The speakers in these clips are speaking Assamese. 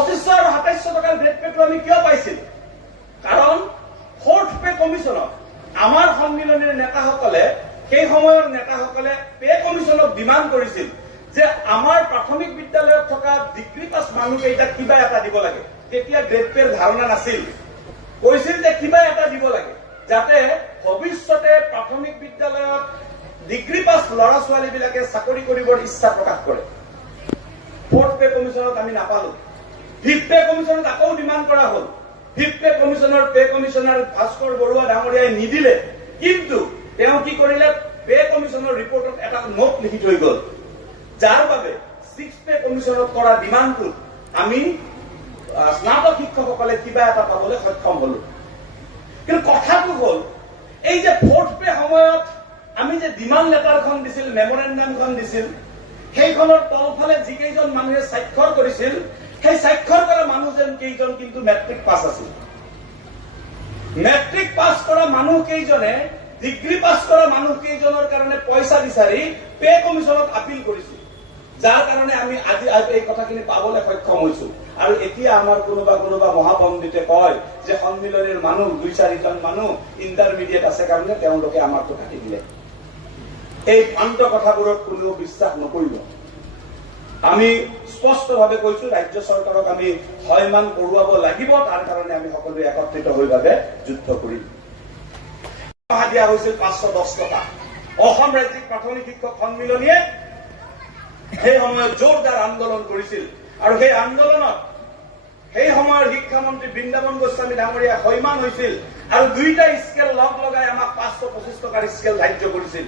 2500 আৰু 2700 টকাৰ গ্ৰেড পেটো আমি কিয় পাইছিলো? কাৰণ ফৰ্থ পে কমিশনত আমাৰ সন্মিলনীৰ নেতাসকলে সেই সময়ৰ নেতাসকলে পে কমিশনক ডিমাণ্ড কৰিছিল যে আমাৰ প্ৰাথমিক বিদ্যালয়ত থকা ডিগ্ৰী পাছ মানুহকেইটাক কিবা এটা দিব লাগে। তেতিয়া গ্ৰেড পেৰ ধাৰণা নাছিল। কৈছিল যে কিবা এটা দিব লাগে যাতে ভৱিষ্যতে প্ৰাথমিক বিদ্যালয়ত ডিগ্ৰী পাছ ল'ৰা ছোৱালীবিলাকে চাকৰি কৰিবৰ ইচ্ছা প্ৰকাশ কৰে। ফৰ্থ পে কমিশনত আমি নাপালো। ফিফ্থ পে কমিশনত আকৌ ডিমাণ্ড কৰা হ'ল। ফিফ্থ পে কমিশনৰ পে কমিশনাৰ ভাস্কৰ বৰুৱা ডাঙৰীয়াই নিদিলে, কিন্তু তেওঁ কি কৰিলে, পে কমিশনৰ ৰিপৰ্টত এটা নোট লিখি থৈ গ'ল, যাৰ বাবে ছিক্স পে কমিশনত কৰা ডিমাণ্ডটো আমি স্নাতক শিক্ষকসকলে কিবা এটা পাবলৈ সক্ষম হলো। কিন্তু কথাটো হ'ল এই যে ফৰ্থ পে সময়ত আমি যে ডিমাণ্ড লেটাৰখন দিছিল, মেমৰেণ্ডামখন দিছিল, সেইখনৰ তলফালে যিকেইজন মানুহে স্বাক্ষৰ কৰিছিল, সেই স্বাক্ষৰ কৰা মানুহজন কেইজন কিন্তু মেট্ৰিক পাছ আছিল। মেট্ৰিক পাছ কৰা মানুহ কেইজনে ডিগ্ৰী পাছ কৰা মানুহ কেইজনৰ কাৰণে পইচা বিচাৰি পে কমিশনত আপিল কৰিছিল, যাৰ কাৰণে আমি আজি এই কথাখিনি পাবলৈ সক্ষম হৈছো। আৰু এতিয়া আমাৰ কোনোবা মহাপণ্ডিতে কয় যে সন্মিলনীৰ মানুহ 2-4জন মানুহ ইণ্টাৰমিডিয়েট আছে কাৰণে তেওঁলোকে আমাকতো কাটি দিলে। এই ভ্ৰান্ত কথাবোৰত কোনেও বিশ্বাস নকৰিব। আমি স্পষ্টভাৱে কৈছো, ৰাজ্য চৰকাৰক আমি সন্মান কৰোৱাব লাগিব। তাৰ কাৰণে আমি সকলোৱে একত্ৰিত হৈ যুদ্ধ কৰিম। দিয়া হৈছিল 510 টকা। অসম ৰাজ্যিক প্ৰাথমিক শিক্ষক সন্মিলনীয়ে সেই সময়ত জোৰদাৰ আন্দোলন কৰিছিল, আৰু সেই আন্দোলনত সেই সময়ৰ শিক্ষামন্ত্ৰী বৃন্দাবন গোস্বামী ডাঙৰীয়া সৈমান হৈছিল, আৰু দুইটা স্কেল লগ লগাই আমাক 525 টকাৰ স্কেল ধাৰ্য কৰিছিল।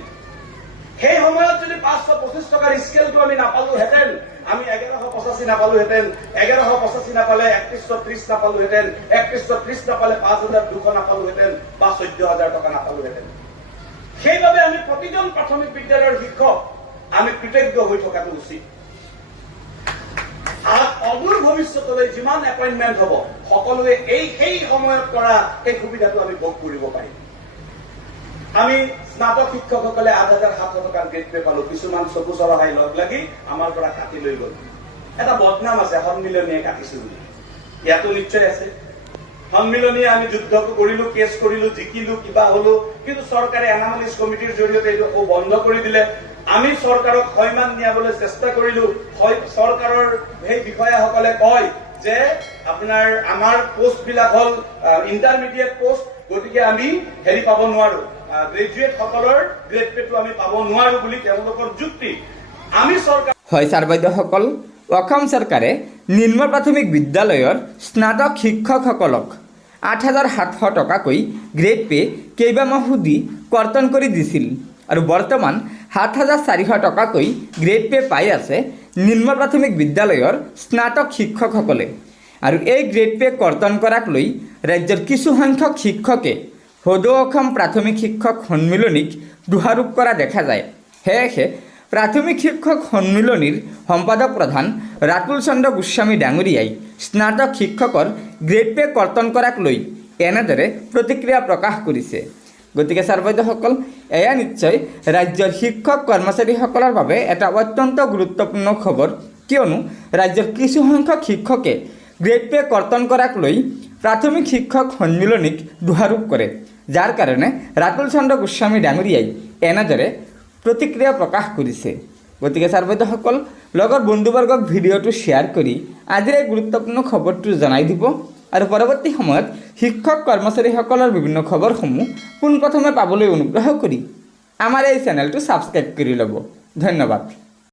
সেই সময়ত যদি 525 টকাৰ স্কেলটো আমি নাপালোহেঁতেন, আমি 1185 নাপালোহেঁতেন, 1185 নাপালে 3130 নাপালোহেঁতেন, 3130 নাপালে 5200 নাপালোহেঁতেন, বা 14000 টকা নাপালোহেঁতেন। সেইবাবে আমি প্ৰতিজন প্ৰাথমিক বিদ্যালয়ৰ শিক্ষক আমি কৃতজ্ঞ হৈ থকাটো উচিত। অদূৰ ভৱিষ্যতলৈ যিমান এপইণ্টমেণ্ট হ'ব, সকলোৱে সেই সময়ত কৰা সেই সুবিধাটো আমি ভোগ কৰিব পাৰিম। আমি স্নাতক শিক্ষকসকলে 8700 টকাৰ গ্ৰেড পে পালো। কিছুমান চকু চৰহাই লগ লাগি আমাৰ পৰা কাটি লৈ গ'ল। এটা বদনাম আছে, সন্মিলনীয়ে কাটিছো বুলি। ইয়াতো নিশ্চয় আছে। সন্মিলনীয়ে আমি যুদ্ধ কৰিলো, কেছ কৰিলো, জিকিলো, কিবা হলো, কিন্তু চৰকাৰে এনামালিজ কমিটিৰ জৰিয়তে এইটো বন্ধ কৰি দিলে। আমি চৰকাৰক সন্মান দিয়াবলৈ চেষ্টা কৰিলো। চৰকাৰৰ সেই বিষয়াসকলে কয় যে আমাৰ পোষ্ট বিলাক হল ইণ্টাৰমিডিয়েট পোষ্ট, গতিকে আমি পাব নোৱাৰো, গ্ৰেজুৱেট সকলৰ গ্ৰেড পেটো আমি পাব নোৱাৰো বুলি তেওঁলোকৰ যুক্তি। আমি চৰকাৰ হয় ছাৰ বাইদেউসকল, অসম চৰকাৰে নিম্ন প্ৰাথমিক বিদ্যালয়ৰ স্নাতক শিক্ষকসকলক 8700 টকাকৈ গ্ৰেড পে কেইবামাহ দি কৰ্তন কৰি দিছিল, আৰু বৰ্তমান 7400 টকাকৈ গ্ৰেড পে পাই আছে নিম্ন প্ৰাথমিক বিদ্যালয়ৰ স্নাতক শিক্ষকসকলে। আৰু এই গ্ৰেড পে কৰ্তন কৰাক লৈ ৰাজ্যৰ কিছুসংখ্যক শিক্ষকে সদৌ অসম প্ৰাথমিক শিক্ষক সন্মিলনীক দোষাৰোপ কৰা দেখা যায়। সেয়েহে প্ৰাথমিক শিক্ষক সন্মিলনীৰ সম্পাদক প্ৰধান ৰাতুল চন্দ্ৰ গোস্বামী ডাঙৰীয়াই স্নাতক শিক্ষকৰ গ্ৰেড পে কৰ্তন কৰাক লৈ এনেদৰে প্ৰতিক্ৰিয়া প্ৰকাশ কৰিছে। গতিকে ছাৰ বাইদেউসকল, এয়া নিশ্চয় ৰাজ্যৰ শিক্ষক কৰ্মচাৰীসকলৰ বাবে এটা অত্যন্ত গুৰুত্বপূৰ্ণ খবৰ, কিয়নো ৰাজ্যৰ কিছুসংখ্যক শিক্ষকে গ্ৰেড পে কৰ্তন কৰাক লৈ প্ৰাথমিক শিক্ষক সন্মিলনীক দোষাৰোপ কৰে, যাৰ কাৰণে ৰাতুল চন্দ্ৰ গোস্বামী ডাঙৰীয়াই এনেদৰে প্ৰতিক্ৰিয়া প্ৰকাশ কৰিছে। গতিকে ছাৰ বাইদেউসকল, লগৰ বন্ধুবৰ্গক ভিডিঅ'টো শ্বেয়াৰ কৰি আজিৰ এই গুৰুত্বপূৰ্ণ খবৰটো জনাই দিব, আৰু পৰৱৰ্তী সময়ত শিক্ষক কৰ্মচাৰীসকলৰ বিভিন্ন খবৰসমূহ পোনপ্ৰথমে পাবলৈ অনুগ্ৰহ কৰি আমাৰ এই চেনেলটো ছাবস্ক্ৰাইব কৰি ল'ব। ধন্যবাদ।